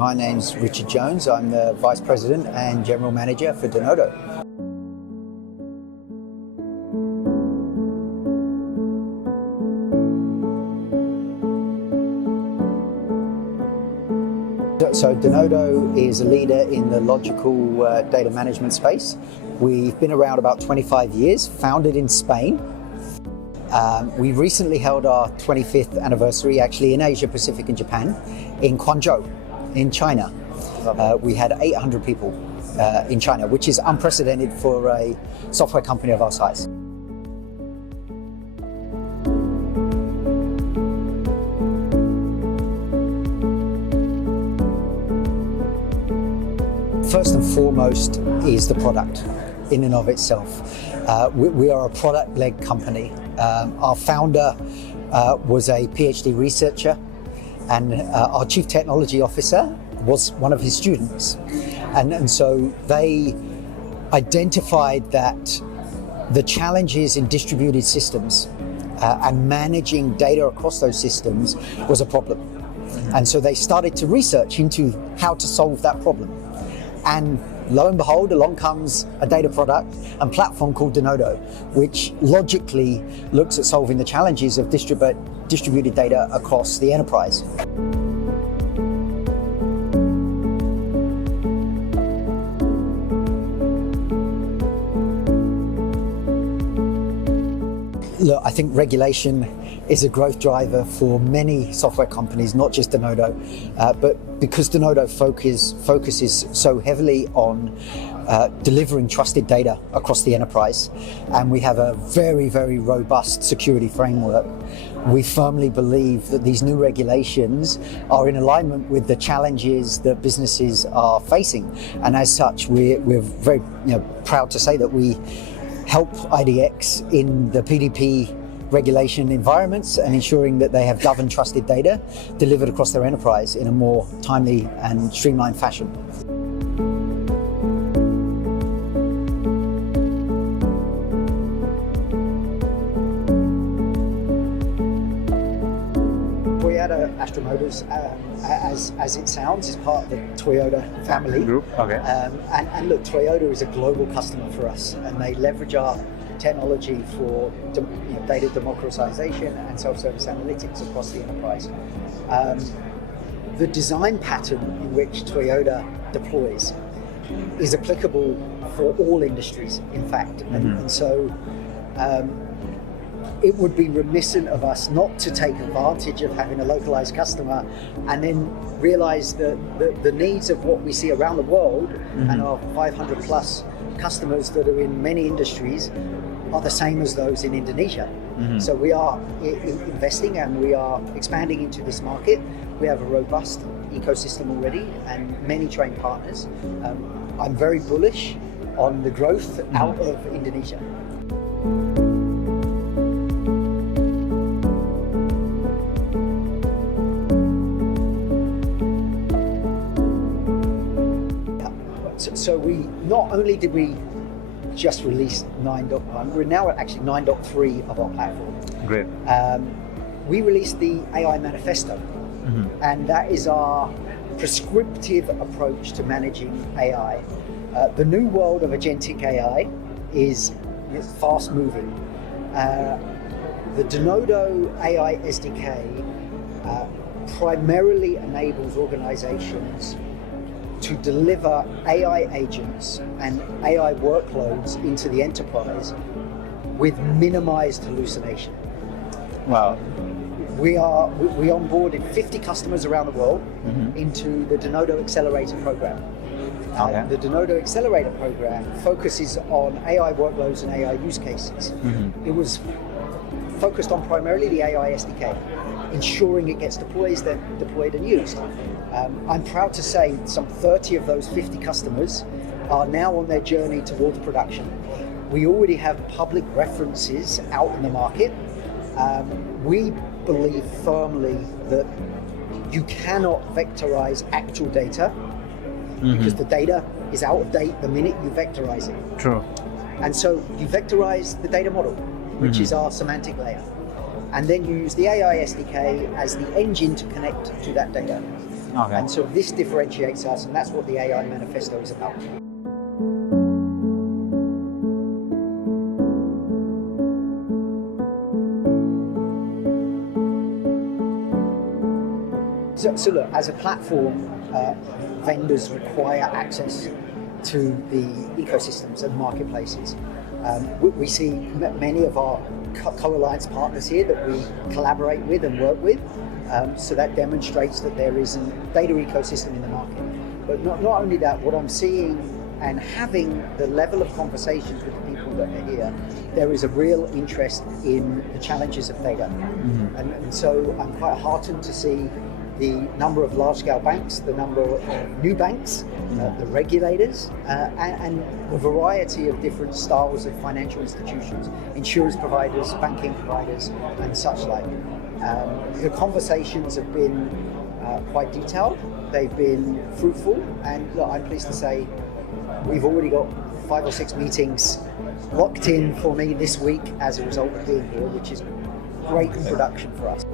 My name's Richard Jones. I'm the Vice President and General Manager for Denodo. So Denodo is a leader in the logical data management space. We've been around about 25 years, founded in Spain. We recently held our 25th anniversary actually in Asia Pacific and Japan, in Guangzhou, in China. We had 800 people in China, which is unprecedented for a software company of our size. First and foremost is the product in and of itself. We are a product-led company. Our founder was a PhD researcher, and our Chief Technology Officer was one of his students. And so they identified that the challenges in distributed systems and managing data across those systems was a problem. And so they started to research into how to solve that problem. And lo and behold, along comes a data product and platform called Denodo, which logically looks at solving the challenges of distributed data across the enterprise. Look, I think regulation is a growth driver for many software companies, not just Denodo, but because Denodo focuses so heavily on delivering trusted data across the enterprise, and we have a very, very robust security framework, we firmly believe that these new regulations are in alignment with the challenges that businesses are facing. And as such, we're very proud to say that we help IDX in the PDP regulation environments and ensuring that they have governed trusted data delivered across their enterprise in a more timely and streamlined fashion. Toyota Astra Motors, as it sounds, is part of the Toyota family group. Okay. And look, Toyota is a global customer for us, and they leverage our technology for data democratization and self-service analytics across the enterprise. The design pattern in which Toyota deploys is applicable for all industries, in fact, and so it would be reminiscent of us not to take advantage of having a localized customer and then realize that the needs of what we see around the world and our 500 plus customers that are in many industries are the same as those in Indonesia. So we are investing and we are expanding into this market. We have a robust ecosystem already and many trained partners. I'm very bullish on the growth out of Indonesia. So we not only did we just release 9.1, we're now at actually 9.3 of our platform. Great. We released the AI Manifesto, and that is our prescriptive approach to managing AI. The new world of agentic AI is fast moving. The Denodo AI SDK primarily enables organizations to deliver AI agents and AI workloads into the enterprise with minimized hallucination. Wow. We onboarded 50 customers around the world into the Denodo Accelerator program. The Denodo Accelerator program focuses on AI workloads and AI use cases. It was focused on primarily the AI SDK, ensuring it gets deployed and used. I'm proud to say some 30 of those 50 customers are now on their journey towards production. We already have public references out in the market. We believe firmly that you cannot vectorize actual data because the data is out of date the minute you vectorize it. True. And so you vectorize the data model, which is our semantic layer. And then you use the AI SDK as the engine to connect to that data. Okay. And so this differentiates us, and that's what the AI manifesto is about. So look, as a platform, vendors require access to the ecosystems and marketplaces. We see many of our co-alliance partners here that we collaborate with and work with. So that demonstrates that there is a data ecosystem in the market. But not only that, what I'm seeing and having the level of conversations with the people that are here, there is a real interest in the challenges of data. Mm-hmm. And so I'm quite heartened to see the number of large-scale banks, the number of new banks, the regulators, and the variety of different styles of financial institutions, insurance providers, banking providers, and such like. The conversations have been quite detailed, they've been fruitful, and look, I'm pleased to say we've already got 5 or 6 meetings locked in for me this week as a result of being here, which is great production for us.